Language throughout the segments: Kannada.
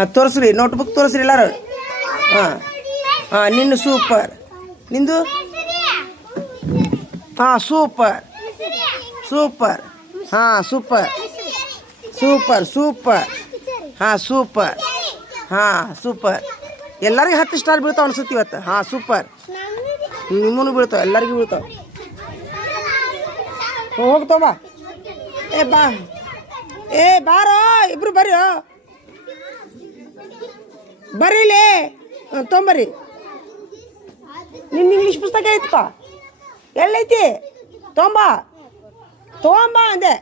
ಹಾಂ ತೋರಿಸ್ರಿ ನೋಟ್ಬುಕ್ ತೋರಿಸ್ರಿ ಎಲ್ಲಾರು. ಹಾಂ ಹಾಂ ನಿನ್ನ ಸೂಪರ್, ನಿಂದು ಹಾಂ ಸೂಪರ್ ಸೂಪರ್, ಹಾಂ ಸೂಪರ್ ಸೂಪರ್ ಸೂಪರ್, ಹಾಂ ಸೂಪರ್, ಹಾಂ ಸೂಪರ್. ಎಲ್ಲರಿಗೂ 10 ಸ್ಟಾರ್ ಬೀಳ್ತಾವೆ ಅನ್ಸುತ್ತೆ ಇವತ್ತು. ಹಾಂ ಸೂಪರ್, ನಿಮ್ಮೂ ಬೀಳ್ತಾವೆ, ಎಲ್ಲರಿಗೂ ಬೀಳ್ತಾವೆ. ಹೋಗ್ತಾವ ಬಾ. ಏ ಬಾ, ಏ ಬಾರೋ ಇಬ್ರು ಬರ್ರಿ ಬರ್ರಿಲೇ. ತೊಂಬರ್ರಿ. ನಿನ್ನ ಇಂಗ್ಲೀಷ್ ಪುಸ್ತಕ ಐತಪ್ಪ, ಎಲ್ಲೈತಿ? ತೊಂಬಾ ಅಂದೆ.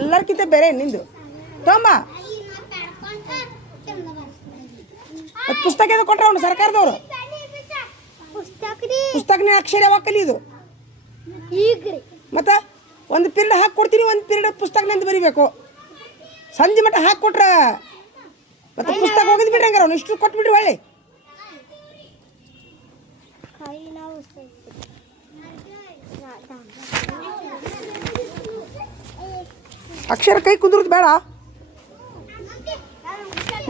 ಎಲ್ಲರ್ಕಿಂತ ಬೇರೆ ನಿಂದು. ತೊಂಬಾ ಪುಸ್ತಕ ಏನು ಕೊಟ್ರ ಅವನು ಸರ್ಕಾರದವರು? ಪುಸ್ತಕನೇ ಅಕ್ಷರ ಯಾವಾಗ ಕಲಿಯೋದು? ಮತ್ತೆ ಒಂದು ಪೀರಿಯಡ್ ಹಾಕಿ ಕೊಡ್ತೀನಿ, ಒಂದು ಪೀರಿಯಡ್ ಪುಸ್ತಕನಿಂದ ಬರಿಬೇಕು. ಸಂಜೆ ಮಟ್ಟ ಹಾಕಿ ಕೊಟ್ರ ಮತ್ತೆ ಪುಸ್ತಕ ಹೋಗಿದ್ ಬಿಡ್ರಿ. ಹಂಗಾರ ಅವ್ನು ಇಷ್ಟು ಕೊಟ್ಬಿಡ್ರಿ ಹೊಳ್ಳಿ. ಅಕ್ಷರ ಕೈ ಕುದುರ್ದು ಬೇಡ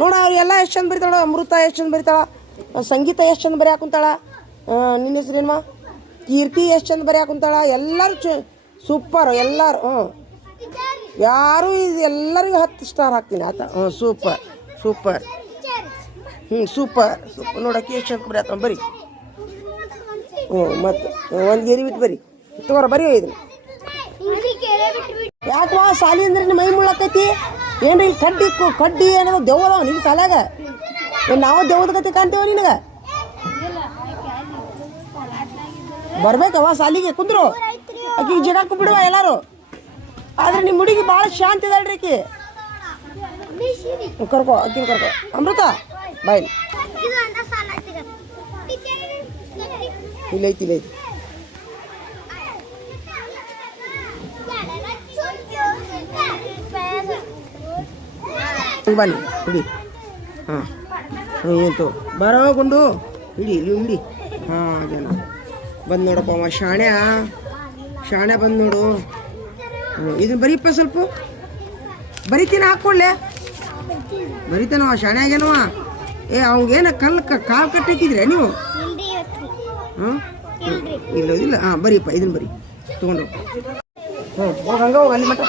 ನೋಡ. ಅವ್ರು ಎಲ್ಲ ಎಷ್ಟು ಚಂದ ಬರಿತಾಳ. ಅಮೃತ ಎಷ್ಟು ಚಂದ ಬರಿತಾಳ, ಸಂಗೀತ ಎಷ್ಟು ಚಂದ ಬರೆಯಾಕ ಕುಂತಾಳ, ನಿನ್ನ ಹೆಸರೇನ್ಮ ಕೀರ್ತಿ ಎಷ್ಟು ಚಂದ ಬರೆಯಾಕ ಕುಂತಾಳ. ಎಲ್ಲರೂ ಸೂಪರ್ ಎಲ್ಲರೂ. ಯಾರು ಇದು ಎಲ್ಲರಿಗೂ 10 ಸ್ಟಾರ್ ಹಾಕ್ತೀನಿ ಆತ. Super super, super super. ನೋಡಕ್ಕೆ ಎಷ್ಟು ಚಂದ ಬರೆಯಾಕ ಬರಿ. ಮತ್ತು ಒಂದು ಗೆರಿ ಬಿಟ್ಟು ಬರಿ. ತಗೋರ ಬರೀ ಇದನ್ನು. ಯಾಕವಾ ಸಾಲಿ ಅಂದ್ರೆ ನಿಮ್ಮ ಮೈ ಮುಳ್ಳಕೈತಿ ಏನ್ರಿ? ಇಲ್ಲಿ ಕಡ್ಡಿ ಏನೋ ದೆವ್ವದವ ನಿನ್ನ ಸಾಲ್ಯಾಗ. ನಾವು ದೆವ್ವದ ಕತೆ ಕಾಣ್ತೇವ ನಿನಗೆ? ಬರ್ಬೇಕವ ಸಾಲಿಗೆ. ಕುಂದ್ರು ಆಕಿಗೆ ಜಗಾಕು ಬಿಡುವ ಎಲ್ಲಾರು. ಆದ್ರೆ ನಿಮ್ಮ ಹುಡುಗಿ ಭಾಳ ಶಾಂತಿ ಇದಲ್ರಿ ಆಕಿ. ಕರ್ಕೋ ಆಕಿನ ಕರ್ಕೋ. ಅಮೃತ ಬಾಯ್. ಇಲ್ಲೈತಿ ಇಲ್ಲೈತಿ. ಬನ್ನಿ ಹಿಡಿ. ಹಾಂ ಏಂತು ಬರೋ ಗುಂಡು ಹಿಡಿ ಇಲ್ಲಿ ಹಿಡಿ. ಹಾಂ ಅದೇನ ಬಂದು ನೋಡಪ್ಪ ಅವ ಶಾಣ್ಯ ಬಂದು ನೋಡು. ಇದನ್ನ ಬರೀಪ್ಪ ಸ್ವಲ್ಪ ಬರಿತೀನಿ. ಹಾಕ್ಕೊಳ್ಳೆ ಬರಿತಾನವ ಶಾಣೆ ಆಗ್ಯಾನವ. ಅವಾಗೇನ ಕಾಲು ಕಟ್ಟಿಕ್ಕಿದ್ರೆ ನೀವು? ಹಾಂ ಇಲ್ಲ ಇಲ್ಲ. ಹಾಂ ಬರೀಪ್ಪ ಇದನ್ನ ಬರಿ ತೊಗೊಂಡು. ಹಂಗ ಹೋಗ ಅಲ್ಲಿ ಮಟ್ಟ.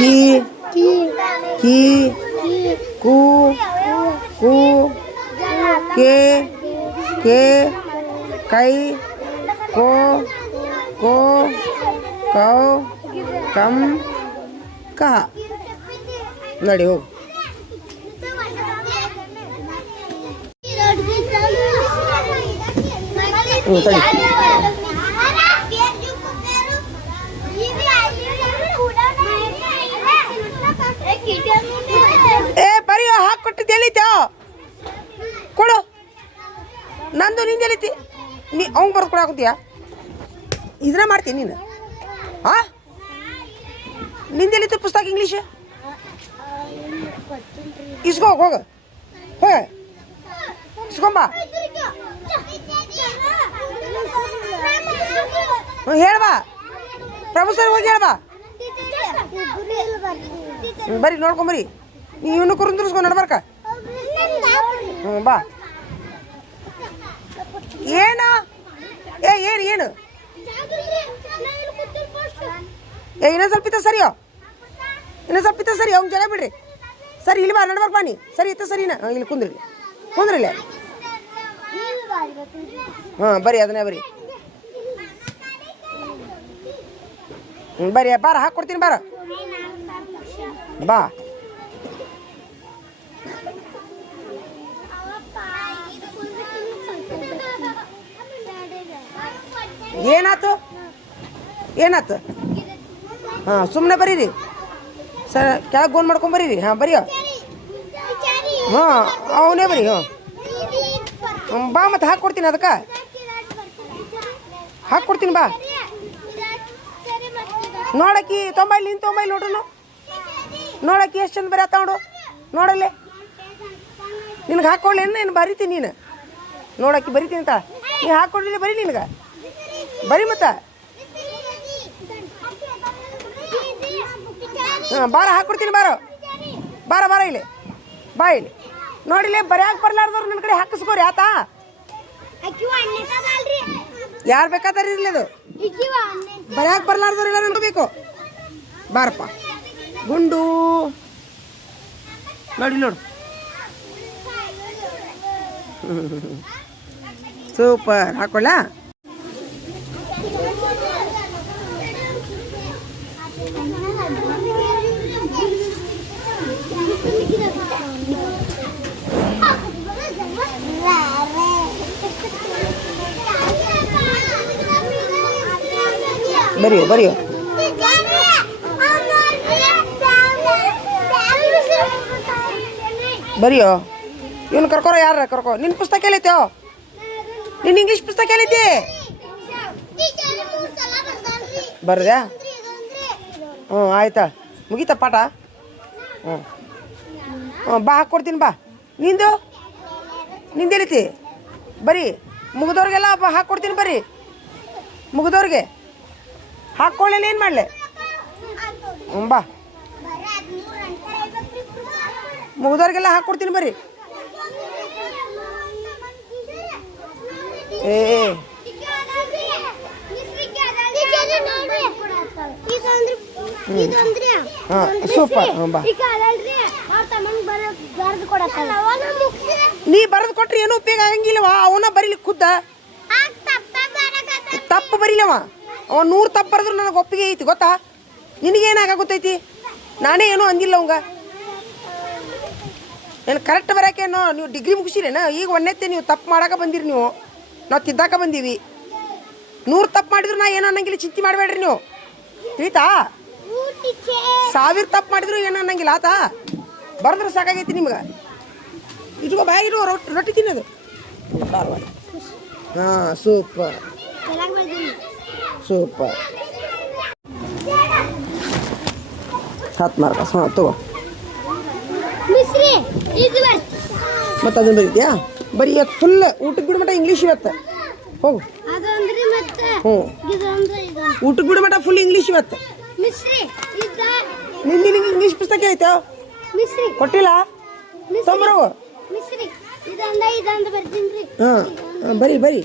की कू कू के कई को कौ कम कहा नड़ी हो. ಬರೀ ಹಾಕೊಟ್ಟಿದ್ದು ಎಲ್ಲಿತ ಕೊಡು. ನಂದು ನಿಂದು ಎಲ್ಲಿತಿ? ನೀ ಅವ್ನು ಬರ್ದು ಕೊಡಾಕತ್ತೀಯ? ಇದನ್ನ ಮಾಡ್ತೀನಿ ನೀನು. ಹಾಂ ನಿಂದೆಲ್ಲಿತ್ತು ಪುಸ್ತಕ ಇಂಗ್ಲೀಷ್? ಇಸ್ಕೋ ಹೋಗ ಇಸ್ಕೊಂಬ. ಹೇಳ್ಬಾ ಪ್ರಭು ಸರ್ ಹೋಗಿ ಹೇಳ್ಬಾ. ಬರೀ ನೋಡ್ಕೊಂಬರಿ. ನೀವು ಇವನು ಕುರುಂದ್ರಿಸ್ಕೊ ನಡ್ಬರ್ಕ. ಬಾ. ಏನು ಏನು ಇನ್ನೊಂದು ಸ್ವಲ್ಪ ಇತ್ತ ಸರಿಯೋ, ಇನ್ನೊಂದು ಸ್ವಲ್ಪ ಇತ್ತ ಸರಿ. ಅವ್ನು ಜನ ಬಿಡ್ರಿ. ಸರಿ ಇಲ್ಲಿ ಬಾ ನಡ್ಬರ್ಕ ಬನ್ನಿ. ಸರಿ ಇತ್ತ ಸರಿನಾ? ಇಲ್ಲಿ ಕುಂದ್ರಿಲ್ಲ. ಹಾಂ ಬರೀ ಅದನ್ನೇ ಬರೀ. ಬರೀ ಬಾರ ಹಾಕ್ಕೊಡ್ತೀನಿ ಬಾರ. ಬಾ ಏನಾತು? ಹಾಂ ಸುಮ್ಮನೆ ಬರೀರಿ. ಸರ್ ಕೆಳಗೆ ಗೋನ್ ಮಾಡ್ಕೊಂಬರೀರಿ. ಹಾಂ ಬರಿಯೋ. ಹಾಂ ಅವನೇ ಬರಿ. ಹಾಂ ಬಾ ಮತ್ತೆ ಹಾಕ್ಕೊಡ್ತೀನಿ, ಅದಕ್ಕೆ ಹಾಕ್ಕೊಡ್ತೀನಿ ಬಾ. ನೋಡಕ್ಕಿ ತೊಂಬೈಲಿ ನಿನ್ ತೊಂಬೈಲಿ ನೋಡ್ರು ನೋಡಕ್ಕಿ ಎಷ್ಟು ಚಂದ ಬರೀ ನೋಡು. ನೋಡಲ್ಲೇ ನಿನಗೆ ಹಾಕ್ಕೊಳ್ಳಿ ಏನು ಬರಿತೀನಿ ನೀನು. ನೋಡಕ್ಕಿ ಬರಿತೀನಿ ಅಂತ ನೀ ಹಾಕ್ಕೊಡ್ಲಿಲ್ಲ ಬರೀ ನಿನಗೆ ಬರಿ ಮತ್ತೆ. ಹಾಂ ಬಾರ ಹಾಕ್ಕೊಡ್ತೀನಿ ಬಾರೋ. ಬಾರ ಇಲ್ಲಿ ಬಾ ಇಲ್ಲಿ. ನೋಡಿಲ್ಲ ಬರ್ಯಾಕೆ ಬರ್ಲಾರ್ದವ್ರು ನನ್ನ ಕಡೆ ಹಾಕಿಸ್ಕೋರಿ ಆತ. ಯಾರು ಬೇಕಾದ್ರೆ ಇರಲಿ ಅದು. ಬರ್ಯಾಕೆ ಬರ್ಲಾರ್ದವ್ರೆಲ್ಲ ನನಗೆ ಬೇಕು. ಬಾರಪ್ಪ ಗುಂಡು ನೋಡು. ಸೂಪರ್. ಹಾಕೊಳ್ಳ. ಬರಿಯೋ ಇವನು ಕರ್ಕೋರ. ಯಾರ ಕರ್ಕೋ. ನಿನ್ನ ಪುಸ್ತಕ ಎಲ್ಲೈತೋ? ನಿನ್ನ ಇಂಗ್ಲೀಷ್ ಪುಸ್ತಕ ಎಲ್ಲೈತಿ? ಬರ್ದ್ಯಾ? ಹ್ಞೂ ಆಯ್ತಾ, ಮುಗೀತಾ ಪಾಠ? ಹ್ಞೂ ಬಾ ಹಾಕ್ಕೊಡ್ತೀನಿ ಬಾ. ನಿಂದೆಲ್ಲೈತಿ ಬರೀ. ಮುಗಿದವ್ರಿಗೆಲ್ಲ ಹಾಕ್ಕೊಡ್ತೀನಿ ಬರ್ರಿ. ಮುಗಿದವ್ರಿಗೆ ಹಾಕ್ಕೊಳ್ಳೇನು ಏನು ಮಾಡಲೆ? ಹ್ಞೂ ಬಾ. ಮುಗಿದವ್ರಿಗೆಲ್ಲ ಹಾಕ್ಕೊಡ್ತೀನಿ ಬರ್ರಿ. ಸೂಪರ್. ಬಾ ನೀ ಬರೆದು ಕೊಟ್ರಿ ಏನೂ ಉಪಯೋಗ ಆಗಂಗಿಲ್ಲವ. ಅವನ ಬರೀಲಿಕ್ಕೆ ಖುದ್ದ ತಪ್ಪು ಬರೀಲವ. ಅವ 100 ತಪ್ಪು ಬರೆದ್ರು ನನಗೆ ಒಪ್ಪಿಗೆ ಐತಿ ಗೊತ್ತಾ. ನಿನಗೇನಾಗ ಗೊತ್ತೈತಿ? ನಾನೇ ಏನೂ ಅಂದಿಲ್ಲ ಅವಂಗ. ಏನು ಕರೆಕ್ಟ್ ಬರೋಕೇನೋ ನೀವು ಡಿಗ್ರಿ ಮುಗಿಸಿರೇನ? ಈಗ ಒಂದೇತ್ತೆ ನೀವು ತಪ್ಪು ಮಾಡಾಕ ಬಂದಿರಿ. ನಾವು ತಿದ್ದಾಕ ಬಂದೀವಿ. 100 ತಪ್ಪು ಮಾಡಿದ್ರು ನಾ ಏನೋ ಅನ್ನಂಗಿಲ್ಲ. ಚಿಂತೆ ಮಾಡಬೇಡ್ರಿ ನೀವು, ತಿಳಿತಾ? 1000 ತಪ್ಪು ಮಾಡಿದ್ರು ಏನೋ ಅನ್ನಂಗಿಲ್ಲ ಆತ. ಬರೆದ್ರೆ ಸಾಕಾಗೈತಿ ನಿಮ್ಗೆ. ಇಟ್ಕೋ ಬಾಯಿರೋ ರೊಟ್ಟಿ ತಿನ್ನೋದು. ಹಾಂ ಸೂಪರ್. ಸೂಪರ್. 10 ಮಾರ್ಕ್ಸ್. ಹಾಂ ತಗೋ. ಮತ್ತೆ ಅದನ್ನು ಬರೀತೀಯಾ? ಬರೀ ಇವತ್ತು ಫುಲ್ ಊಟಕ್ಕೆ ಬಿಡ ಮಟ ಇಂಗ್ಲೀಷ್ ಇವತ್ತು. ಹೋಗು. ಹ್ಞೂ ಊಟಕ್ಕೆ ಬಿಡ ಮಟ ಫುಲ್ ಇಂಗ್ಲೀಷ್ ಇವತ್ತು. ನಿಂಗೆ ಇಂಗ್ಲೀಷ್ ಪುಸ್ತಕ ಐತೆ ಕೊಟ್ಟಿಲ್ಲ? ತೊಂಬರವು. ಹಾಂ ಬರೀ ಬಾಯ್.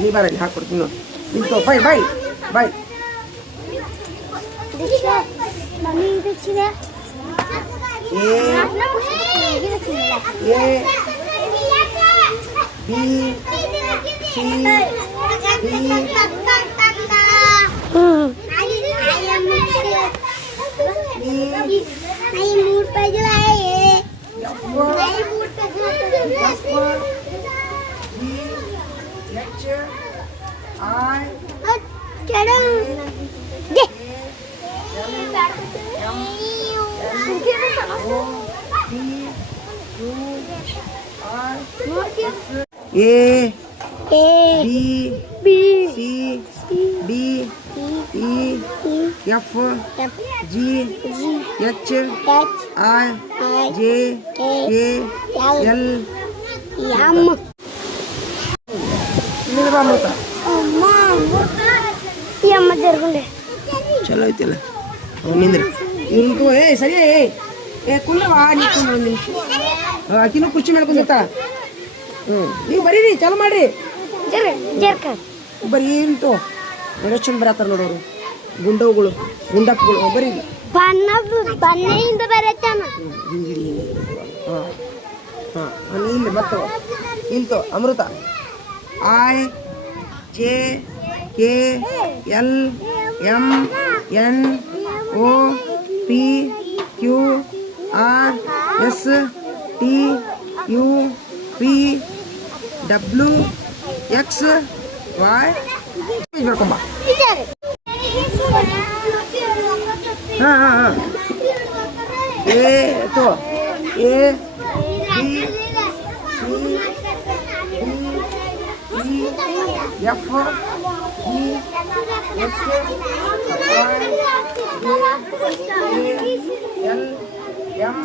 ನೀ ಬಾರಲ್ಲಿ ಹಾಕ್ಕೊಡ್ತೀನಿ ನೋಡಿ. ನಿಂತು ಬಾಯ್. A B C D E F G H I J K L M. ಚಲೋ ಐತಿಲ್ಲ ನಿಂದ್ರಿ. ಇವ್ರಿಗೂ ಸರಿ ಕುಂದ್ರವಾ. ನೀ ಕುಂದ್ರ ಒಂದು ನಿಮಿಷ. ಆಕಿನೂ ಕುರ್ಚಿ ಮೇಲೆ ಕುಂದಿರ್ತಾಳ. ನೀವು ಬರೀರಿ, ಚಾಲು ಮಾಡ್ರಿ. ಬರೀ ಇಂತು ಎಷ್ಟು ಚಂದ ಬರತ್ತಾರ ನೋಡೋರು. ಗುಂಡಪ್ಪಗಳು ಬರೀರಿ. ಇಲ್ಲಿ ಮತ್ತು ಇಲ್ತು ಅಮೃತ. I J K L M N O P Q R S T U V W X Y. ಬರ್ಕೊಂಬ. ಹಾಂ ಹಾಂ ಹಾಂ ಎ ತೋ A B C D F E F L M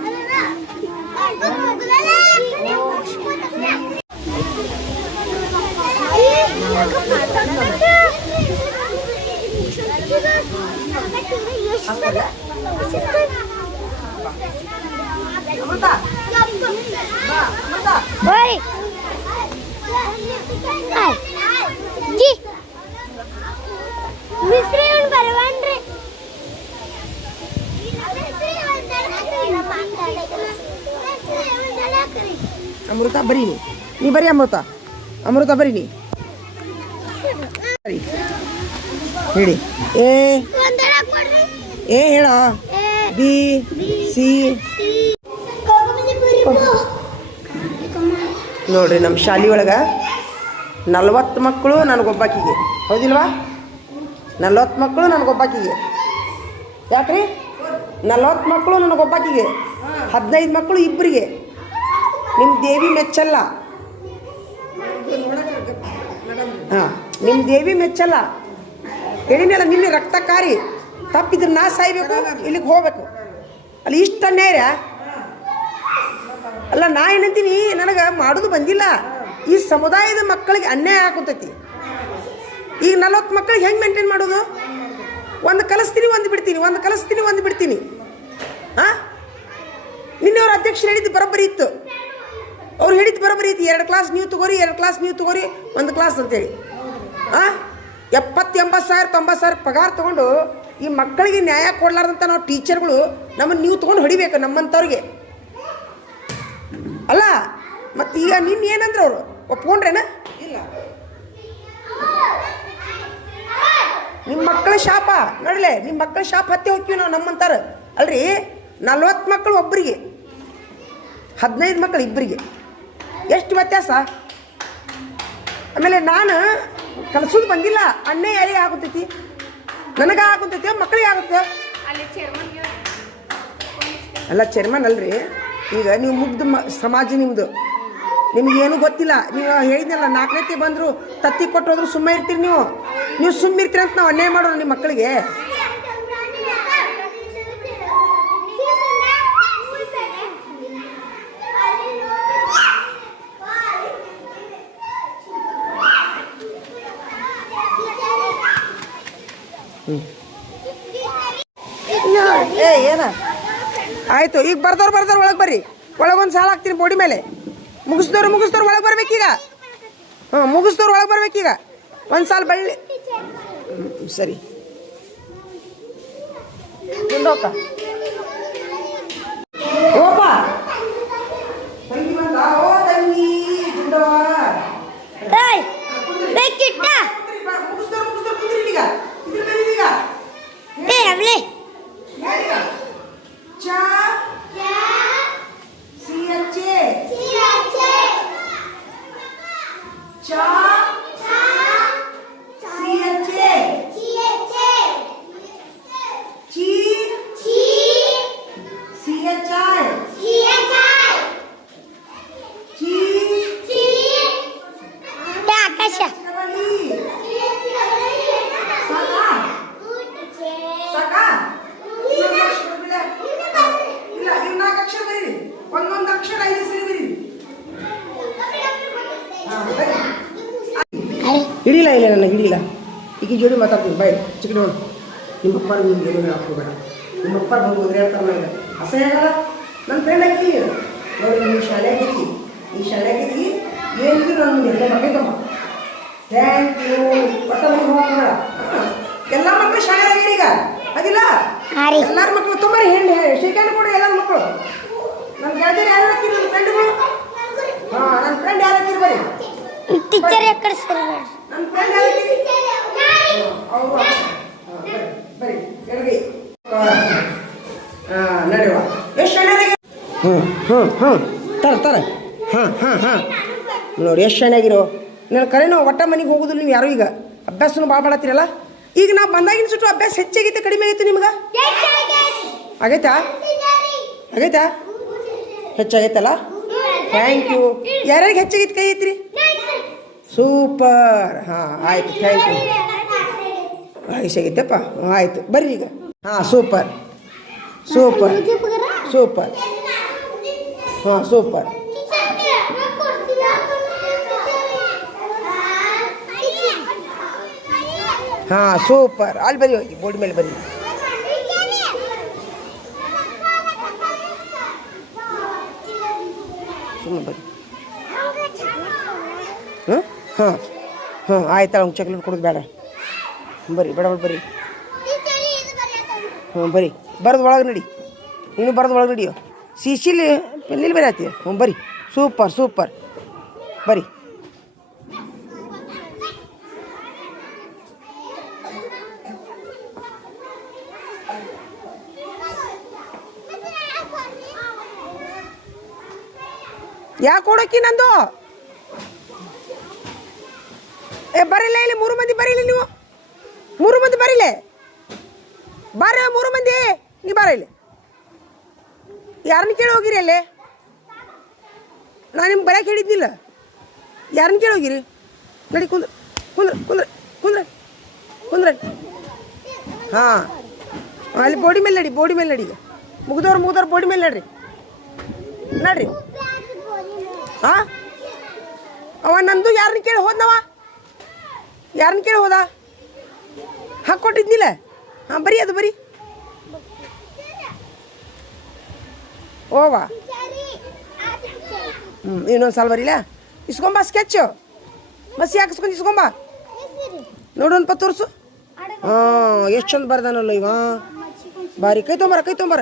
Amrutha ಬರೀ ನೀ ಬರೀ ಅಮೃತ ಅಮೃತ ಬರೀ ನೀ ಹೇಳಿ ಎ ಹೇಳ ಬಿ ಸಿ ನೋಡ್ರಿ ನಮ್ಮ ಶಾಲೆ ಒಳಗೆ 40 ಮಕ್ಕಳು ನನಗೊಬ್ಬಾಕಿಗೆ ಹೌದಿಲ್ವಾ 40 ಮಕ್ಕಳು ನನಗೊಬ್ಬಾಕಿಗೆ ಯಾಕ್ರಿ 40 ಮಕ್ಕಳು ನನಗೊಬ್ಬಾಕಿಗೆ 15 ಮಕ್ಕಳು ಇಬ್ಬರಿಗೆ ನಿಮ್ಮ ದೇವಿ ಮೆಚ್ಚಲ್ಲ ಹಾಂ ನಿಮ್ಮ ದೇವಿ ಮೆಚ್ಚಲ್ಲ ಹೇಳಿನಲ್ಲ ನಿನ್ನೆ ರಕ್ತಕಾರಿ ತಪ್ಪಿದ್ರೆ ನಾ ಸಾಯ್ಬೇಕು ಇಲ್ಲಿಗೆ ಹೋಗ್ಬೇಕು ಅಲ್ಲಿ ಇಷ್ಟ ಅನ್ಯಾಯ ಅಲ್ಲ ನಾ ಏನಂತೀನಿ ನನಗೆ ಮಾಡೋದು ಬಂದಿಲ್ಲ ಈ ಸಮುದಾಯದ ಮಕ್ಕಳಿಗೆ ಅನ್ಯಾಯ ಆಗುತ್ತೈತಿ ಈಗ 40 ಮಕ್ಕಳಿಗೆ ಹೆಂಗೆ ಮೇಂಟೈನ್ ಮಾಡೋದು ಒಂದು ಕಲಿಸ್ತೀನಿ ಒಂದು ಬಿಡ್ತೀನಿ ಒಂದು ಕಲಿಸ್ತೀನಿ ಒಂದು ಬಿಡ್ತೀನಿ ಹಾಂ ನಿನ್ನೆ ಅವ್ರ ಅಧ್ಯಕ್ಷರು ಹೇಳಿದ್ದು ಬರೋಬ್ಬರಿ ಇತ್ತು ಅವ್ರು ಹೇಳಿದ್ದು ಬರೋಬ್ಬರಿ ಇತ್ತು 2 ಕ್ಲಾಸ್ ನೀವು ತಗೋರಿ 2 ಕ್ಲಾಸ್ ನೀವು ತಗೋರಿ 1 ಕ್ಲಾಸ್ ಅಂತೇಳಿ ಹಾಂ 70-80 ಸಾವಿರ 90 ಸಾವಿರ ಪಗಾರ ತೊಗೊಂಡು ಈ ಮಕ್ಕಳಿಗೆ ನ್ಯಾಯ ಕೊಡ್ಲಾರ್ದಂಥ ನಾವು ಟೀಚರ್ಗಳು ನಮ್ಮನ್ನು ನೀವು ತೊಗೊಂಡು ಹೊಡಿಬೇಕು ನಮ್ಮಂಥವ್ರಿಗೆ ಅಲ್ಲ ಮತ್ತು ಈಗ ನಿನ್ನ ಏನಂದ್ರೆ ಅವರು ಒಪ್ಕೊಂಡ್ರೇನ ಇಲ್ಲ ನಿಮ್ಮ ಮಕ್ಕಳ ಶಾಪ ನೋಡಲೆ ನಿಮ್ಮ ಮಕ್ಕಳ ಶಾಪ ಹತ್ತಿ ಹೋಗ್ತೀವಿ ನಾವು ನಮ್ಮಂತಾರ ಅಲ್ರಿ 40 ಮಕ್ಕಳು ಒಬ್ಬರಿಗೆ 15 ಮಕ್ಕಳು ಇಬ್ಬರಿಗೆ ಎಷ್ಟು ವ್ಯತ್ಯಾಸ ಆಮೇಲೆ ನಾನು ಕಲಿಸೋದು ಬಂದಿಲ್ಲ ಅನ್ಯಾಯ ಯಾರಿಗೆ ಆಗುತ್ತೈತಿ ನನಗೆ ಆಗುತ್ತೈತಿ ಮಕ್ಕಳಿಗೆ ಆಗುತ್ತೆ ಅಲ್ಲ ಚೇರ್ಮನ್ ಅಲ್ರಿ ಈಗ ನೀವು ಮುಗ್ಧ ಸಮಾಜ ನಿಮ್ಮದು ನಿಮಗೇನು ಗೊತ್ತಿಲ್ಲ ನೀವು ಹೇಳಿದ್ನಲ್ಲ 4ನೇತಿ ಬಂದರು ತತ್ತಿ ಕೊಟ್ಟೋದ್ರು ಸುಮ್ಮನೆ ಇರ್ತೀರಿ ನೀವು ಸುಮ್ಮಿರ್ತೀರಿ ಅಂತ ನಾವು ಅನ್ಯಾಯ ಮಾಡೋಣ ನಿಮ್ಮ ಮಕ್ಕಳಿಗೆ ಏನ ಆಯಿತು ಈಗ ಬರ್ದವ್ರು ಒಳಗೆ ಬರ್ರಿ ಒಳಗೊಂದು ಸಾಲ ಹಾಕ್ತೀನಿ ಬೋಡಿ ಮೇಲೆ ಮುಗಿಸ್ದವ್ರು ಒಳಗೆ ಬರ್ಬೇಕೀಗ ಮುಗಿಸ್ದವ್ರು ಒಳಗೆ ಬರ್ಬೇಕೀಗ ಒಂದು ಸಾಲ ಬಳ್ಳಿ ಸರಿ ಹೋಗ ಓಪ ಹಿಡಿಲ್ಲ ಇಲ್ಲ ನನಗೆ ಹಿಡಿಲ್ಲ ಈಗ ಜೋಡಿ ಮಾತಾಡ್ತೀನಿ ಬಾಯ್ ಚಿಕ್ಕ ನೋಡು ನಿಮ್ಮಪ್ಪ ನಿಮ್ಗೆ ಹಾಕೋಬೇಡ ನಿಮ್ಮಪ್ಪ ಬಂದು ಹೇಳ್ತಾರ ಅಸಹ್ಯ ಆಗಲ್ಲ ನನ್ನ ಫ್ರೆಂಡ್ ಹಾಕಿ ನೋಡಿ ನೀವು ಶಾಲೆಗೆ ಈ ಶಾಲೆಗೆ ಏನಿದ್ರು ನಾನು ಎಲ್ಲ ಬರ್ಬೇಕಮ್ಮ ಥ್ಯಾಂಕ್ ಯು ಒಟ್ಟ ಹೋಗ್ಬೇಡ ಎಲ್ಲ ಮಕ್ಕಳು ಶಾಲೆಗೆ ಈಗ ಅದಿಲ್ಲ ಎಲ್ಲರ ಮಕ್ಕಳು ತುಂಬ ಶೇಖರಣೆ ಕೂಡ ಎಲ್ಲ ಮಕ್ಕಳು ನನ್ನ ಗೆಳತಿಯರು ಯಾರು ಹಾಕಿರಿ ನನ್ನ ಫ್ರೆಂಡ್ಗಳು ಹಾಂ ನನ್ನ ಫ್ರೆಂಡ್ ಯಾರು ಹಾಕಿರಿ ಬರೀ ಟೀಚರ್ ಯಾಕಡೆ ಸರಿ ನನ್ನ ಫ್ರೆಂಡ್ ಯಾರು ಹಾಕಿರಿ ಅವರು ಬರೀ ಎಲ್ರಿ ಹಾಂ ನಡೆಯುವ ಎಷ್ಟು ಚೆನ್ನಾಗಿ ತರ ಹಾಂ ನೋಡಿ ಎಷ್ಟು ಚೆನ್ನಾಗಿರೋ ನಾನು ಕರೆ ನಾವು ಒಟ್ಟ ಮನೆಗೆ ಹೋಗೋದಿಲ್ಲ ನೀವು ಯಾರು ಈಗ ಅಭ್ಯಾಸನೂ ಭಾಳ ಮಾಡತ್ತೀರಲ್ಲ ಈಗ ನಾವು ಬಂದಾಗಿನ ಸುಟ್ಟು ಅಭ್ಯಾಸ ಹೆಚ್ಚಾಗೈತೆ ಕಡಿಮೆ ಆಗೈತೆ ನಿಮ್ಗೆ? ಆಗೈತಾ? ಆಗೈತಾ? ಹೆಚ್ಚಾಗೈತಲ್ಲ? Thank you. ಯಾರ್ಯಾರಿಗೆ ಹೆಚ್ಚಾಗೈತೆ ಕೈ ಐತ್ರಿ? ಸೂಪರ್. ಹಾಂ ಆಯ್ತು, ಥ್ಯಾಂಕ್ ಯು. ಆಗೈತಪ್ಪ. ಆಯ್ತು ಬರ್ರಿ ಈಗ. ಹಾಂ ಸೂಪರ್ ಸೂಪರ್ ಸೂಪರ್. ಹಾಂ ಸೂಪರ್. ಹಾಂ ಸೂಪರ್. ಅಲ್ಲಿ ಬರಿ ಹೋಗಿ ಬೋರ್ಡ್ ಮೇಲೆ ಬರಿ. ಸುಮ್ಮನೆ ಬರಿ. ಹಾಂ ಹಾಂ ಹಾಂ ಆಯ್ತಲ್ಲ. ಅವ್ನು ಚಾಕ್ಲೇಟ್ ಕೊಡೋದು ಬೇಡ. ಬರಿ ಬೇಡ ಬರಿ. ಹ್ಞೂ ಬರಿ. ಬರೋದು ಒಳಗೆ ನಡಿ. ನೀನು ಬರೋದು ಒಳಗೆ ನಡಿಯೋ. ಸಿಸಿಲಿ ಪೆನ್ನಿಲ್ಲಿ ಬರೀ ಆಯ್ತೀಯ. ಹ್ಞೂ ಬರಿ. Super super. ಬರಿ. ಯಾಕೆ ಕೊಡೋಕ್ಕಿ ನಂದು? ಬರಿಲ್ಲ ಇಲ್ಲಿ 3 ಮಂದಿ ಬರೀಲಿ. ನೀವು 3 ಮಂದಿ ಬರೀಲೆ. ಬಾರ 3 ಮಂದಿ. ನೀ ಬಾರ ಇಲ್ಲಿ. ಯಾರನ್ನ ಕೇಳಿ ಹೋಗಿರಿ ಅಲ್ಲೇ? ನಾನು ನಿಮ್ಗೆ ಬರೋಕೆ ಹೇಳಿದ್ನಿಲ್ಲ. ಯಾರನ್ನ ಕೇಳಿ ಹೋಗಿರಿ? ನಡಿ ಕುಂದ್ರ ಕುಂದ್ರ ಕುಂದ್ರ ಕುಂದ್ರ ಕುಂದ್ರ. ಹಾಂ ಅಲ್ಲಿ ಬೋಡಿ ಮೇಲೆ ನಡಿ. ಬೋಡಿ ಮೇಲೆ ನಡಿ. ಈಗ ಮುಗಿದವ್ರು ಬೋಡಿ ಮೇಲೆ ನಡ್ರಿ. ನಡ್ರಿ. ಹಾಂ ಅವ ನಂದು ಯಾರನ್ನ ಕೇಳಿ ಹೋದ್ನವ? ಯಾರನ್ನ ಕೇಳಿ ಹೋದ? ಹಾಕ್ಕೊಟ್ಟಿದ್ನಿಲ್ಲ. ಹಾಂ ಬರೀ ಅದು ಬರೀ. ಓವಾ ಇನ್ನೊಂದು ಸಲ ಬರೀಲ್ಲ. ಇಸ್ಕೊಂಬ ಸ್ಕೆಚ್ಚು. ಮಸಿ ಹಾಕಿಸ್ಕೊಂಡು ಇಸ್ಕೊಂಬ. ನೋಡೋಣಪ್ಪ ತೋರಿಸು. ಹಾಂ ಎಷ್ಟು ಚಂದ ಬರ್ದಾನಲ್ಲ ಇವ. ಬಾರಿ. ಕೈ ತೊಂಬರ ಕೈ ತೊಂಬರ.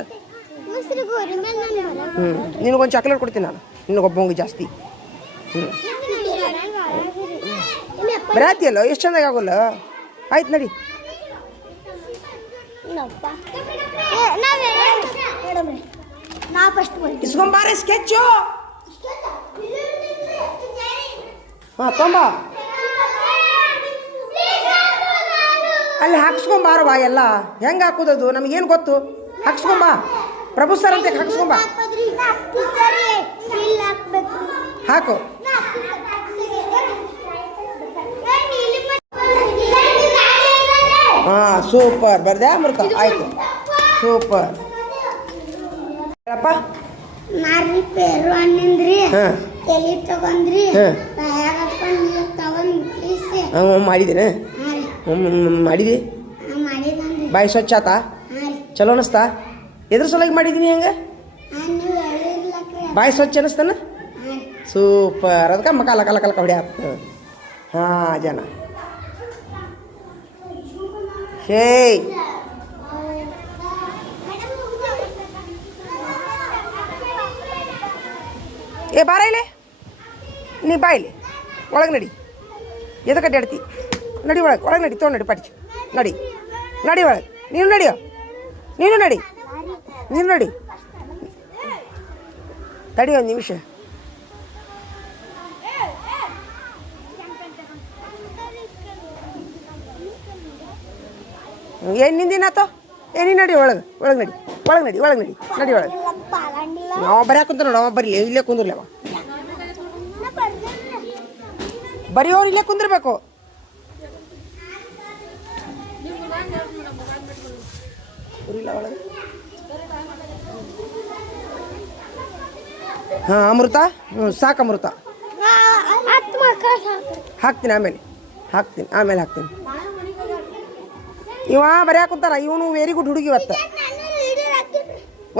ನಿನಗೊಂದು ಚಾಕ್ಲೇಟ್ ಕೊಡ್ತೀನಿ ನಾನು. ನಿನಗೊಬ್ಬಂಗೆ ಜಾಸ್ತಿ. ಬರಾತಿಯಲ್ಲ ಎಷ್ಟು ಚಂದಾಗಿ ಆಗೋಲ್ಲ. ಆಯ್ತು ನಡಿ. ಇಸ್ಕೊಂಬಾರೆ ಸ್ಕೆಚ್ಚು. ಹಾಂ ತೊಂಬ. ಅಲ್ಲಿ ಹಾಕ್ಸ್ಕೊಂಬಾರವಾ ಎಲ್ಲ. ಹೆಂಗೆ ಹಾಕೋದದು ನಮಗೇನು ಗೊತ್ತು? ಹಾಕ್ಸ್ಕೊಂಬ. ಪ್ರಭು ಸರ್ ಅಂತ ಹಾಕ್ಸ್ಕೊಂಬ. ಹಾಕು. ಹಾಂ ಸೂಪರ್. ಬರ್ದೆ ಅಮೃತ. ಆಯ್ತು ಸೂಪರ್. ಹೇಳಪ್ಪ. ಮಾರಿ ಪೇರು ಹಣ್ಣಿಂದ್ರಿ. ಹಾಂ ತಲೆ ತಗೊಂಡ್ರಿ. ಹಾಂ ಮಾಡಿದ್ದೇನೆ. ಮಾಡಿದಿ. ಬಾಯಿ ಸ್ವಚ್ಛ ಆತಾ? ಚಲೋ ಅನಿಸ್ತಾ? ಎದ್ರ ಸಲುವಾಗಿ ಮಾಡಿದ್ದೀನಿ ಹೆಂಗೆ? ಬಾಯಿ ಸ್ವಚ್ಛ ಅನಿಸ್ತಾನ? ಸೂಪರ್. ಅದಕ್ಕೆ ಮಕಾಲ ಕಲ ಕಲ ಹೊಡಿ ಆಗ್ತದೆ. ಹಾಂ ಜನ ಶೇಯ್. ಏ ಬಾರ ಇಲ್ಲಿ. ನೀ ಬಾ ಇಲ್ಲಿ. ಒಳಗೆ ನಡಿ. ಎದಕ್ಕೆ ಅಡ್ಡಾಡ್ತಿ? ನಡಿ ಒಳಗೆ. ಒಳಗೆ ನಡಿ. ತೊಗೊಂಡು ನಡಿ ಪಡಿಸಿ. ನಡಿ ನಡಿ ಒಳಗೆ. ನೀನು ನಡಿಯೋ. ನೀನು ನಡಿ. ನೀನು ನಡಿ. ತಡಿ ಒಂದು ನಿಮಿಷ. ಏನು ನಿಂದಿನಾತೋ? ನೀನು ನಡಿ ಒಳಗೆ. ಒಳಗೆ ನಡಿ. ಒಳಗೆ ನಡಿ. ಒಳಗೆ ನಡಿ. ನಡಿ ಒಳಗೆ. ನಾವು ಬರೀ ಕುಂತ ನೋಡು. ಅವ ಬರಲಿ. ಇಲ್ಲೇ ಕುಂದ್ರಲಿ ಅವ. ಬರೀ ಇಲ್ಲೇ ಕುಂದಿರ್ಬೇಕು. ಹಾಂ ಅಮೃತ. ಹ್ಞೂ ಸಾಕು ಅಮೃತ. ಹಾಕ್ತೀನಿ ಆಮೇಲೆ. ಹಾಕ್ತೀನಿ. ಇವ ಬರೆಯಾಕ ಕುಂತಾನ. ಇವನು ವೆರಿ ಗುಡ್ ಹುಡುಗಿ ಇವತ್ತು.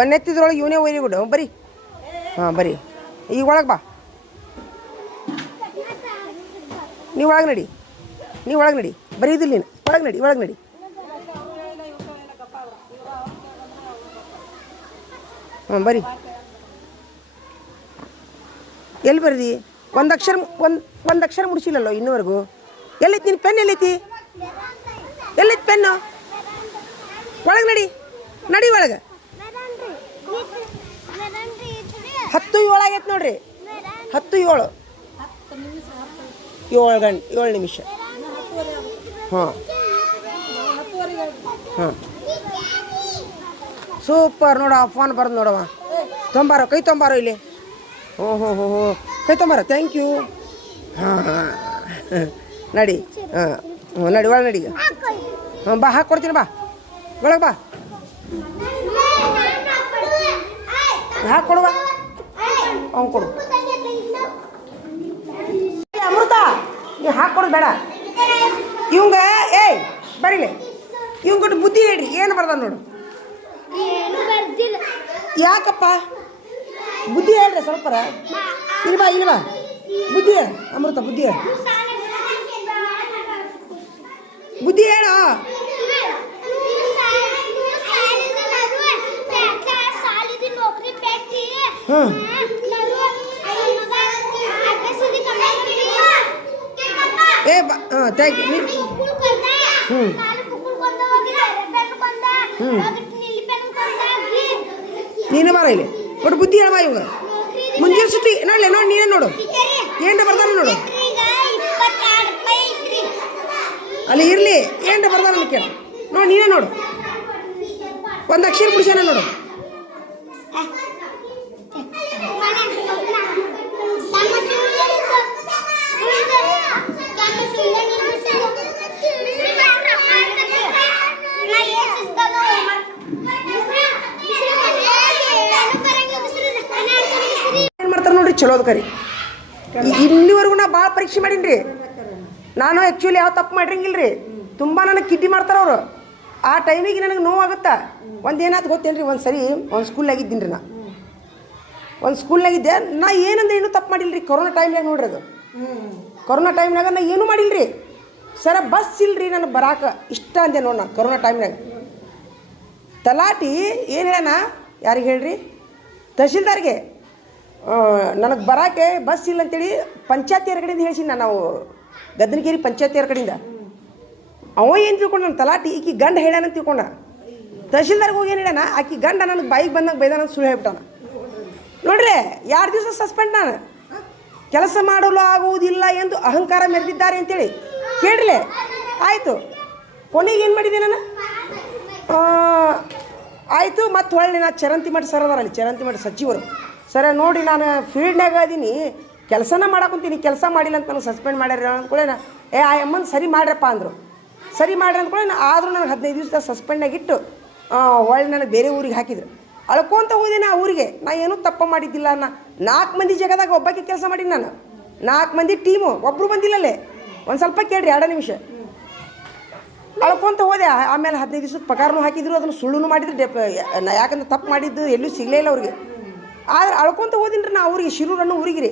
ಒಂದೆತ್ತಿದ್ರೊಳಗೆ ಇವನೇ ವೆರಿ ಗುಡ್. ಬರೀ. ಹಾಂ ಬರೀ. ಈಗ ಒಳಗೆ ಬಾ. ನೀವು ಒಳಗೆ ನಡಿ. ಬರೀದಿಲ್ಲ ನೀನು. ಒಳಗೆ ನಡಿ. ಹಾಂ ಬರೀ. ಎಲ್ಲಿ ಬರೀದಿ? ಒಂದು ಅಕ್ಷರ ಮುಡಿಸಿಲ್ಲಲ್ಲೋ ಇನ್ನೂವರೆಗೂ. ಎಲ್ಲೈತಿ ನಿನ್ನ ಪೆನ್? ಎಲ್ಲೈತಿ ಪೆನ್ನು? ಒಳಗೆ ನಡಿ ಒಳಗೆ. 10:07 ಆಗೈತೆ ನೋಡ್ರಿ. 10:07. 7 ನಿಮಿಷ. ಹಾಂ ಹಾಂ ಸೂಪರ್ ನೋಡ ಫೋನ್ ಬರೋದು ನೋಡವ ತೊಂಬಾರೋ ಕೈ ತೊಂಬಾರೋ ಇಲ್ಲಿ ಹೋ ಕೈ ತೊಂಬಾರೋ ಥ್ಯಾಂಕ್ ಯು ಹಾಂ ನಡಿ ಹಾಂ ನಡಿ ಒಳಗೆ ನಡಿ ಹಾಂ ಬಾ ಹಾಕ್ಕೊಡ್ತೀನಿ ಬಾ ಒಳಗೆ ಬಾ ಹಾಕ್ಕೊಡುವ ಅವ್ನು ಕೊಡು ಅಮೃತ ನೀವು ಹಾಕ್ಕೊಡೋದು ಬೇಡ ಇವಂಗ ಏಯ್ ಬರೀಲಿ ಇವಂಗ ಕೊಟ್ಟು ಬುದ್ಧಿ ಹೇಳ್ರಿ ಏನು ಬರ್ದ ನೋಡು ಯಾಕಪ್ಪ ಬುದ್ಧಿ ಹೇಳ್ರಿ ಸ್ವಲ್ಪ ಇಲ್ವಾ ಬುದ್ಧಿ ಹೇಳ ಅಮೃತ ಬುದ್ಧಿ ಹೇಳ ಬುದ್ಧಿ ಹೇಳ ಹಾಂ ಏ ಬಾ ಹಾಂ ಥ್ಯಾಂಕ್ ಯು ನೀನೇ ಬಾರ ಇಲ್ಲಿ ಒಟ್ಟು ಬುದ್ಧಿ ಹೇಳ ಬಾ ಇವಾಗ ಮುಂಜಾನೆ ಸುತ್ತಿ ನೋಡ್ಲೆ ನೋಡಿ ನೀನೇ ನೋಡು ಏನ್ರ ಬರ್ದಾನ ನೋಡು ಅಲ್ಲಿ ಇರಲಿ ಏನ್ರ ಬರ್ದಾನ ಕೇಳ ನೋಡಿ ನೀನೇ ನೋಡು ಒಂದು ಅಕ್ಷರ ಪುರುಷನ ನೋಡು ಏನು ಮಾಡ್ತಾರೆ ನೋಡ್ರಿ ಚಲೋದು ಕರಿ ಇಲ್ಲಿವರೆಗೂ ನಾ ಭಾಳ ಪರೀಕ್ಷೆ ಮಾಡೀನಿ ರೀ ನಾನು ಆ್ಯಕ್ಚುಲಿ ಯಾವ ತಪ್ಪು ಮಾಡಿರಂಗಿಲ್ಲ ರೀ ತುಂಬ ನನಗೆ ಕಿಡ್ಡಿ ಮಾಡ್ತಾರೆ ಅವರು ಆ ಟೈಮಿಗೆ ನನಗೆ ನೋವಾಗುತ್ತಾ ಒಂದು ಏನಾಯ್ತು ಗೊತ್ತೇನು ರೀ ಒಂದು ಸರಿ ಒಂದು ಸ್ಕೂಲ್ನಾಗಿದ್ದೀನಿ ರೀ ನಾ ಒಂದು ಸ್ಕೂಲ್ನಾಗಿದ್ದೆ ನಾ ಏನಂದ್ರೆ ಏನೂ ತಪ್ಪು ಮಾಡಿಲ್ಲ ರೀ ಕೊರೋನಾ ಟೈಮ್ನಾಗ ನೋಡ್ರಿ ಅದು ಕೊರೋನಾ ಟೈಮ್ನಾಗ ನಾ ಏನೂ ಮಾಡಿಲ್ಲ ರೀ ಸರ ಬಸ್ ಇಲ್ರಿ ನನಗೆ ಬರಾಕ ಇಷ್ಟ ಅಂದೆ ನೋಡಿ ನಾನು ಕೊರೋನಾ ಟೈಮ್ನಾಗ ತಲಾಟಿ ಏನು ಹೇಳೋಣ ಯಾರಿಗೆ ಹೇಳ್ರಿ ತಹಶೀಲ್ದಾರ್ಗೆ ನನಗೆ ಬರೋಕ್ಕೆ ಬಸ್ ಇಲ್ಲ ಅಂತೇಳಿ ಪಂಚಾಯತಿಯರ ಕಡೆಯಿಂದ ಹೇಳ್ಸಿನ ನಾವು ಗದ್ದನಗಿರಿ ಪಂಚಾಯತಿಯರ ಕಡೆಯಿಂದ ಅವ ಏನು ತಿಳ್ಕೊಂಡು ನನ್ನ ತಲಾಟಿ ಈಕಿ ಗಂಡ ಹೇಳ್ಯಾನ ತಿಳ್ಕೊಂಡ ತಹಶೀಲ್ದಾರ್ಗೆ ಹೋಗಿ ಏನು ಹೇಳ್ಯಾನ ಆಕಿ ಗಂಡ ನನಗೆ ಬಾಯಿಗೆ ಬಂದಂಗೆ ಬೈದಾನ ಸುಳ್ಳು ಹೇಳ್ಬಿಟ್ಟಾನ ನೋಡ್ರಿ 2 ದಿವಸ ಸಸ್ಪೆಂಡ್ ನಾನು ಕೆಲಸ ಮಾಡಲು ಆಗುವುದಿಲ್ಲ ಎಂದು ಅಹಂಕಾರ ಮೆರೆದಿದ್ದಾರೆ ಅಂತೇಳಿ ಕೇಳ್ರಿ ಆಯಿತು ಕೊನೆಗೆ ಏನು ಮಾಡಿದೆ ನಾನು ಆಯಿತು ಮತ್ತು ಹೊಳ್ಳಿ ನಾ ಚರಂತಿ ಮಾಡಿ ಸರ್ ಅದಾರಲ್ಲಿ ಚರಂತಿ ಮಾಡಿ ಸಚಿವರು ಸರ ನೋಡಿ ನಾನು ಫೀಲ್ಡ್ನಾಗ ಅದೀನಿ ಕೆಲಸನ ಮಾಡಾಕೊಂತೀನಿ ಕೆಲಸ ಮಾಡಿಲ್ಲ ಅಂತ ನನಗೆ ಸಸ್ಪೆಂಡ್ ಮಾಡ್ಯಾರ ಅಂದ್ಕೊಳ್ಳೆ ಆ ಅಮ್ಮನ ಸರಿ ಮಾಡ್ರಪ್ಪ ಅಂದರು ಸರಿ ಮಾಡ್ರಿ ಅಂದ್ಕೊಳ್ಳೆ ಆದರೂ ನನಗೆ 15 ದಿವಸ ಸಸ್ಪೆಂಡ್ನಾಗಿಟ್ಟು ಹೊಳ್ಳಿ ನನಗೆ ಬೇರೆ ಊರಿಗೆ ಹಾಕಿದ್ರು ಅಳ್ಕೊಂತ ಹೋದೇನೆ ಆ ಊರಿಗೆ ನಾ ಏನೂ ತಪ್ಪ ಮಾಡಿದ್ದಿಲ್ಲ 4 ಮಂದಿ ಜಾಗದಾಗ ಒಬ್ಬಾಕಿ ಕೆಲಸ ಮಾಡೀನಿ ನಾನು 4 ಮಂದಿ ಟೀಮು ಒಬ್ಬರು ಬಂದಿಲ್ಲಲ್ಲೇ ಒಂದು ಸ್ವಲ್ಪ ಕೇಳ್ರಿ 2 ನಿಮಿಷ ಅಳ್ಕೊಂತ ಹೋದೆ ಆಮೇಲೆ 15 ದಿವಸದ ಪಗಾರನೂ ಹಾಕಿದ್ರು ಅದನ್ನು ಸುಳ್ಳು ಮಾಡಿದ್ರು ಯಾಕಂದ್ರೆ ತಪ್ಪು ಮಾಡಿದ್ದು ಎಲ್ಲೂ ಸಿಗಲೇ ಇಲ್ಲ ಅವ್ರಿಗೆ ಆದ್ರೆ ಅಳ್ಕೊಂತ ಹೋದಿನಿ ರೀ ನಾ ಊರಿಗೆ ಶಿರೂರನ್ನು ಊರಿಗೆ ರೀ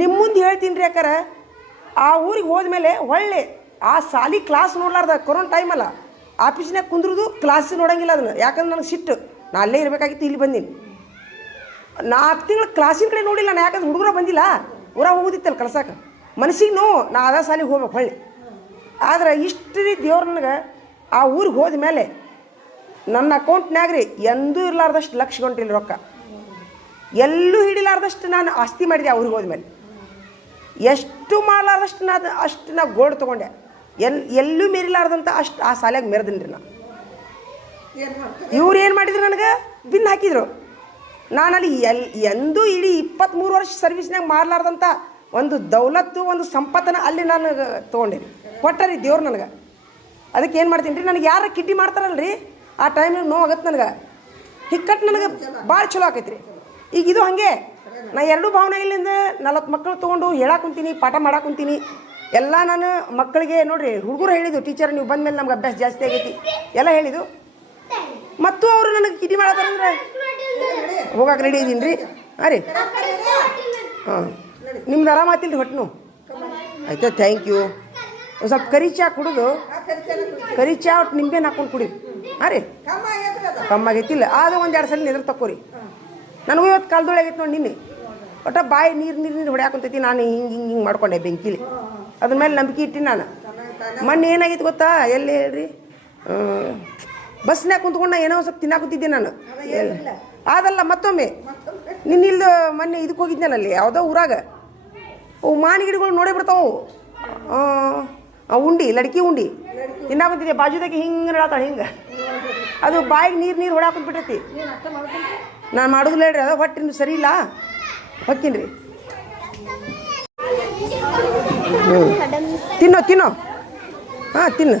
ನಿಮ್ಮ ಮುಂದೆ ಹೇಳ್ತೀನಿ ರೀ ಯಾಕಾರ ಆ ಊರಿಗೆ ಹೋದ್ಮೇಲೆ ಒಳ್ಳೆ ಆ ಸಾಲಿ ಕ್ಲಾಸ್ ನೋಡ್ಲಾರ್ದ ಕೊರೋನಾ ಟೈಮಲ್ಲ ಆಫೀಸ್ನಾಗ ಕುಂದ್ರದು ಕ್ಲಾಸ್ ನೋಡೋಂಗಿಲ್ಲ ಅದನ್ನು ಯಾಕಂದ್ರೆ ನನಗೆ ಸಿಟ್ಟು ನಾ ಅಲ್ಲೇ ಇರಬೇಕಾಗಿತ್ತು ಇಲ್ಲಿ ಬಂದೀನಿ 4 ತಿಂಗಳು ಕ್ಲಾಸಿನ ಕಡೆ ನೋಡಿಲ್ಲ ನಾ ಯಾಕಂದ್ರೆ ಹುಡುಗರ ಬಂದಿಲ್ಲ ಊರಾಗ ಹೋಗುದಿತ್ತಲ್ಲ ಕಳ್ಸಕ್ಕೆ ಮನಸ್ಸಿಗೆ ನೋವು ನಾ ಅದ ಸಾಲಿಗೆ ಹೋಗ್ಬೇಕು ಹೊಳ್ಳಿ ಆದ್ರೆ ಇಷ್ಟು ರೀ ದೇವ್ರು ನನಗೆ ಆ ಊರಿಗೆ ಹೋದ ಮೇಲೆ ನನ್ನ ಅಕೌಂಟ್ನಾಗ ರೀ ಎಂದೂ ಇರಲಾರ್ದಷ್ಟು ಲಕ್ಷ ಗಂಟೆ ರೊಕ್ಕ ಎಲ್ಲೂ ಹಿಡಿಲಾರ್ದಷ್ಟು ನಾನು ಆಸ್ತಿ ಮಾಡಿದೆ ಆ ಊರಿಗೆ ಹೋದ್ಮೇಲೆ ಎಷ್ಟು ಮಾಡಲಾರ್ದಷ್ಟು ನಾನು ಅಷ್ಟು ನಾ ಗೋಲ್ಡ್ ತೊಗೊಂಡೆ ಎಲ್ಲೂ ಮೀರಿಲಾರ್ದಂಥ ಅಷ್ಟು ಆ ಸಾಲಿಯಾಗ ಮೆರೆದಿನಿ ರೀ ನಾ ಇವ್ರು ಏನು ಮಾಡಿದ್ರು ನನಗೆ ಬಿನ್ ಹಾಕಿದ್ರು ನಾನಲ್ಲಿ ಎಂದೂ ಇಡೀ 23 ವರ್ಷ ಸರ್ವಿಸ್ನಾಗ ಮಾರಲಾರ್ದಂಥ ಒಂದು ದೌಲತ್ತು ಒಂದು ಸಂಪತ್ತನ ಅಲ್ಲಿ ನಾನು ತೊಗೊಂಡಿನಿ ಕೊಟ್ಟರಿ ದೇವ್ರು ನನಗೆ ಅದಕ್ಕೆ ಏನು ಮಾಡ್ತೀನಿ ರೀ ನನಗೆ ಯಾರು ಕಿಡ್ಡಿ ಮಾಡ್ತಾರಲ್ರಿ ಆ ಟೈಮ್ನಾಗ ನೋವಾಗತ್ತೆ ನನಗೆ ಹಿಕ್ಕಟ್ಟು ನನಗೆ ಭಾಳ ಚಲೋ ಆಕೈತೆ ರೀ ಈಗ ಇದು ಹಾಗೆ ನಾ 2 ಭಾವನೆಗಳಿಂದ 40 ಮಕ್ಕಳು ತೊಗೊಂಡು ಹೇಳಾಕುಂತೀನಿ ಪಾಠ ಮಾಡಾಕುಂತೀನಿ ಎಲ್ಲ ನಾನು ಮಕ್ಕಳಿಗೆ ನೋಡಿರಿ ಹುಡುಗರು ಹೇಳಿದ್ದು ಟೀಚರ್ ನೀವು ಬಂದ ಮೇಲೆ ನಮ್ಗೆ ಅಭ್ಯಾಸ ಜಾಸ್ತಿ ಆಗೈತಿ ಎಲ್ಲ ಹೇಳಿದ್ದು ಮತ್ತು ಅವರು ನನಗೆ ಕಿಡ್ಡಿ ಮಾಡತ್ತಾರಂದ್ರೆ ಹೋಗಕ್ಕೆ ರೆಡಿ ಇದ್ದೀನಿ ರೀ ಹಾಂ ರೀ ಹಾಂ ನಿಮ್ದು ಆರಾಮಾತಿಲ್ಲ ರೀ ಹೊಟ್ಟನು ಆಯ್ತಾ ಥ್ಯಾಂಕ್ ಯು ಒಂದು ಸ್ವಲ್ಪ ಕರಿ ಚಾ ಕುಡಿದು ಕರಿ ಚಾ ಒಟ್ಟು ನಿಂಬೆನ ಹಾಕ್ಕೊಂಡು ಕುಡಿ ಹಾಂ ರೀ ಕಮ್ಮಾಗೈತಿಲ್ಲ ಆದರೂ ಒಂದು 2 ಸಲ ನೆದ್ರ ತಕ್ಕೋರಿ ನನಗೂ ಇವತ್ತು ಕಾಲ್ದೊಳಗೆ ಆಗೈತೆ ನೋಡಿ ನಿನ್ನೆ ಒಟ್ಟು ಬಾಯಿ ನೀರು ಹೊಡ್ಯಾಕೊಂತೈತಿ ನಾನು ಹಿಂಗೆ ಮಾಡ್ಕೊಂಡೆ ಬೆಂಕಿಲಿ ಅದ್ರ ಮೇಲೆ ನಂಬಿಕೆ ಇಟ್ಟಿನಿ ನಾನು ಮೊನ್ನೆ ಏನಾಗಿತ್ತು ಗೊತ್ತಾ ಎಲ್ಲಿ ಹೇಳ್ರಿ ಬಸ್ನಾಗ ಕುಂತ್ಕೊಂಡು ನಾ ಏನೋ ಸ್ವಲ್ಪ ತಿನ್ನಾಕುತ್ತಿದ್ದೆ ನಾನು ಅದಲ್ಲ ಮತ್ತೊಮ್ಮೆ ನಿನ್ನಿಲ್ದು ಮೊನ್ನೆ ಇದಕ್ಕೆ ಹೋಗಿದ್ನಲ್ಲ ಅಲ್ಲಿ ಯಾವುದೋ ಊರಾಗ ಮಾವಿನ ಗಿಡಗಳು ನೋಡೇ ಬಿಡ್ತಾವು ಉಂಡಿ ಲಡ್ಕಿ ಉಂಡಿ ತಿನ್ನಾಕಂತಿದ್ದೆ ಬಾಜುದಾಗೆ ಹಿಂಗೆ ನಡಾತಾಳೆ ಹಿಂಗೆ ಅದು ಬಾಯಿಗೆ ನೀರು ಹೊಡಾಕೊಂಡ್ಬಿಟ್ಟೈತಿ ನಾನು ಮಾಡೋದಿಲ್ಲ ಹೇಳ್ರಿ ಅದು ಹೊಟ್ಟಿನ ಸರಿ ಇಲ್ಲ ಹೊಕ್ಕೀನಿ ರೀ ತಿನ್ನೋ ಹಾಂ ತಿನ್ನು